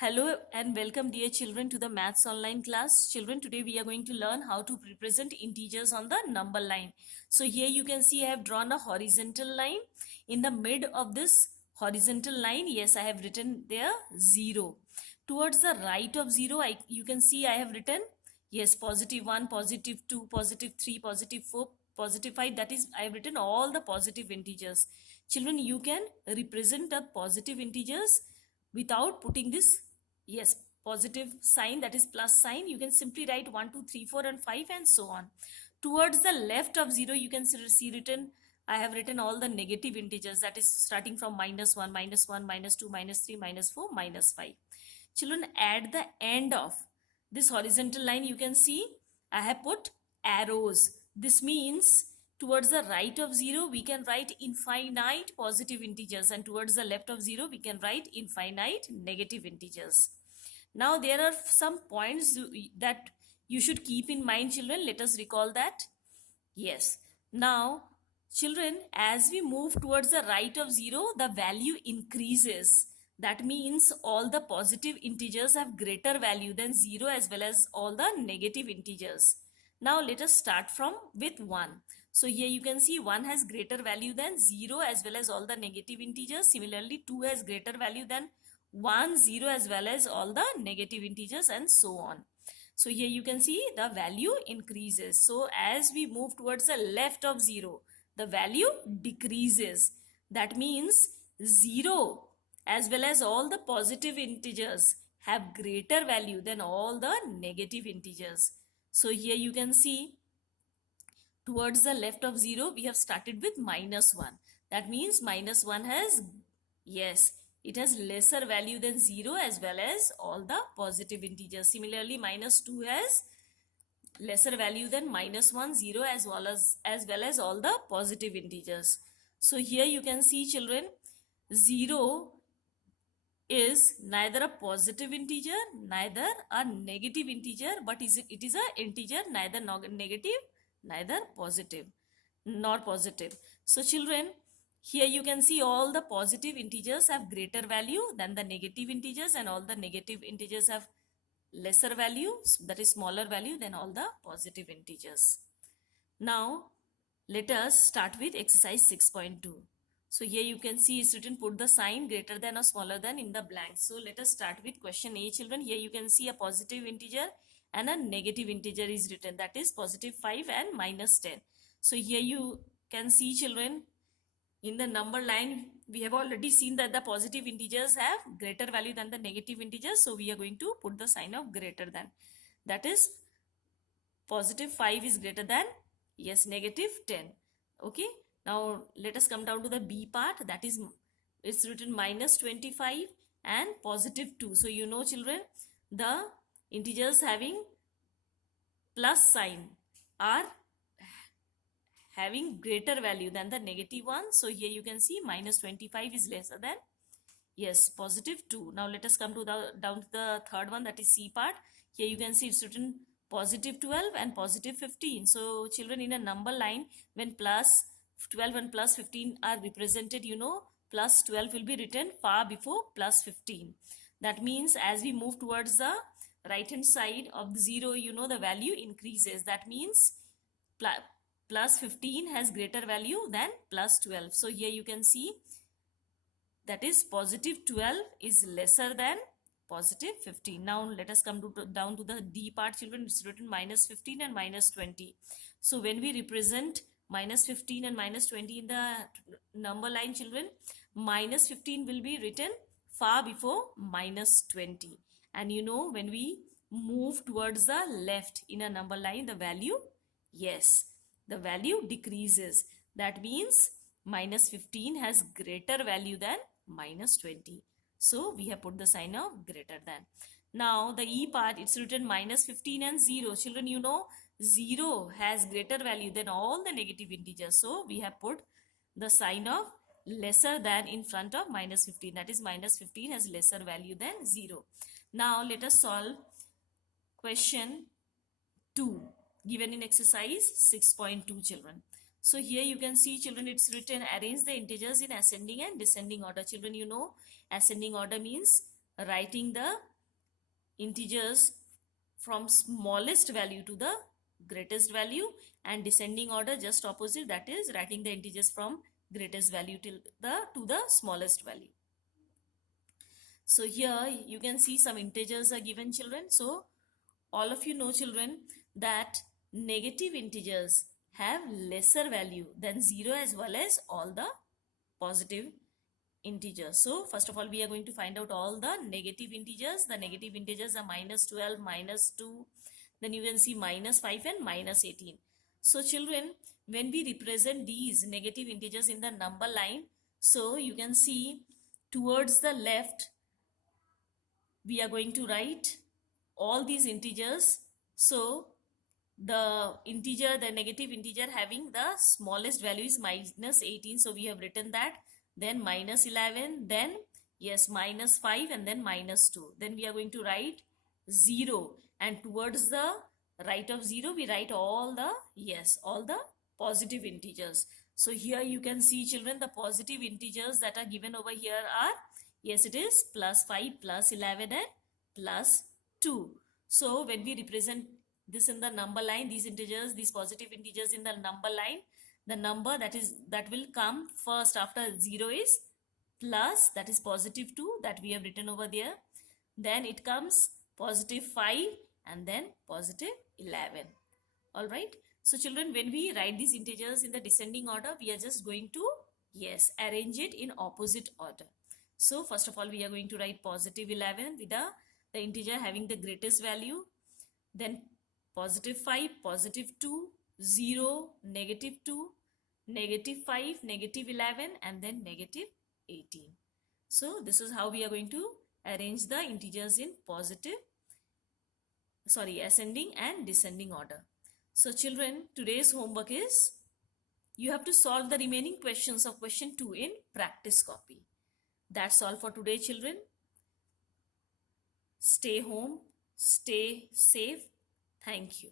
Hello and welcome dear children to the maths online class. Children, today we are going to learn how to represent integers on the number line. So here you can see I have drawn a horizontal line. In the mid of this horizontal line, yes, I have written there 0. Towards the right of 0, you can see I have written, yes, positive 1, positive 2, positive 3, positive 4, positive 5. That is, I have written all the positive integers. Children, you can represent the positive integers without putting this, yes, positive sign, that is plus sign. You can simply write 1 2 3 4 and 5 and so on. Towards the left of 0, you can see written, I have written all the negative integers, that is starting from -1, -1, -2, -3, -4, -5. Children, at the end of this horizontal line, you can see I have put arrows. This means towards the right of 0, we can write infinite positive integers, and towards the left of 0, we can write infinite negative integers. Now, there are some points that you should keep in mind, children. Let us recall that. Yes. Now, children, as we move towards the right of 0, the value increases. That means all the positive integers have greater value than 0 as well as all the negative integers. Now, let us start from with 1. So here you can see 1 has greater value than 0 as well as all the negative integers. Similarly, 2 has greater value than 1, 0 as well as all the negative integers, and so on. So here you can see the value increases. So as we move towards the left of 0, the value decreases. That means 0 as well as all the positive integers have greater value than all the negative integers. So here you can see towards the left of 0, we have started with -1. That means -1 has, yes, it has lesser value than 0 as well as all the positive integers. Similarly, -2 has lesser value than -1, 0 as well as all the positive integers. So here you can see, children, 0 is neither a positive integer, neither a negative integer, but it is an integer, neither negative, neither positive, nor positive. So children, here you can see all the positive integers have greater value than the negative integers, and all the negative integers have lesser value, that is smaller value than all the positive integers. Now, let us start with exercise 6.2. So here you can see it's written put the sign greater than or smaller than in the blank. So let us start with question A, children. Here you can see a positive integer and a negative integer is written, that is positive 5 and -10. So here you can see, children, in the number line, we have already seen that the positive integers have greater value than the negative integers. So we are going to put the sign of greater than. That is positive 5 is greater than, yes, -10. Okay. Now let us come down to the B part. That is, it's written -25 and positive 2. So you know, children, the integers having plus sign are having greater value than the negative one. So here you can see -25 is lesser than, yes, positive 2. Now let us come to down to the third one, that is C part. Here you can see it's written positive 12 and positive 15. So children, in a number line, when plus 12 and plus 15 are represented, you know, plus 12 will be written far before plus 15. That means as we move towards the right hand side of the 0, you know, the value increases. That means plus 15 has greater value than plus 12. So here you can see, that is positive 12 is lesser than positive 15. Now let us come down to the D part, children. It's written -15 and -20. So when we represent -15 and -20 in the number line, children, -15 will be written far before -20. And you know, when we move towards the left in a number line, the value, yes, the value decreases. That means -15 has greater value than -20. So we have put the sign of greater than. Now the E part, it's written -15 and 0. Children, you know, 0 has greater value than all the negative integers. So we have put the sign of lesser than in front of -15. That is, -15 has lesser value than 0. Now let us solve question 2 given in exercise 6.2, children. So here you can see, children, it's written arrange the integers in ascending and descending order. Children, you know, ascending order means writing the integers from smallest value to the greatest value, and descending order just opposite, that is writing the integers from greatest value to the smallest value. So here you can see some integers are given, children. So all of you know, children, that negative integers have lesser value than 0 as well as all the positive integers. So first of all, we are going to find out all the negative integers. The negative integers are minus 12, minus 2, then you can see minus 5 and minus 18. So children, when we represent these negative integers in the number line, so you can see towards the left, we are going to write all these integers. So the negative integer having the smallest value is minus 18. So we have written that. Then minus 11, then yes, minus 5, and then minus 2. Then we are going to write 0. And towards the right of 0, we write all the, yes, all the positive integers. So here you can see, children, the positive integers that are given over here are, yes, it is plus 5, plus 11, and plus 2. So when we represent this in the number line, these integers, these positive integers in the number line, the number that will come first after 0 is plus, that is positive 2, that we have written over there. Then it comes positive 5, and then positive 11. All right. So children, when we write these integers in the descending order, we are just going to, yes, arrange it in opposite order. So first of all, we are going to write positive 11 with the integer having the greatest value. Then positive 5, positive 2, 0, negative 2, negative 5, negative 11, and then negative 18. So this is how we are going to arrange the integers in ascending and descending order. So children, today's homework is, you have to solve the remaining questions of question 2 in practice copy. That's all for today, children. Stay home, stay safe. Thank you.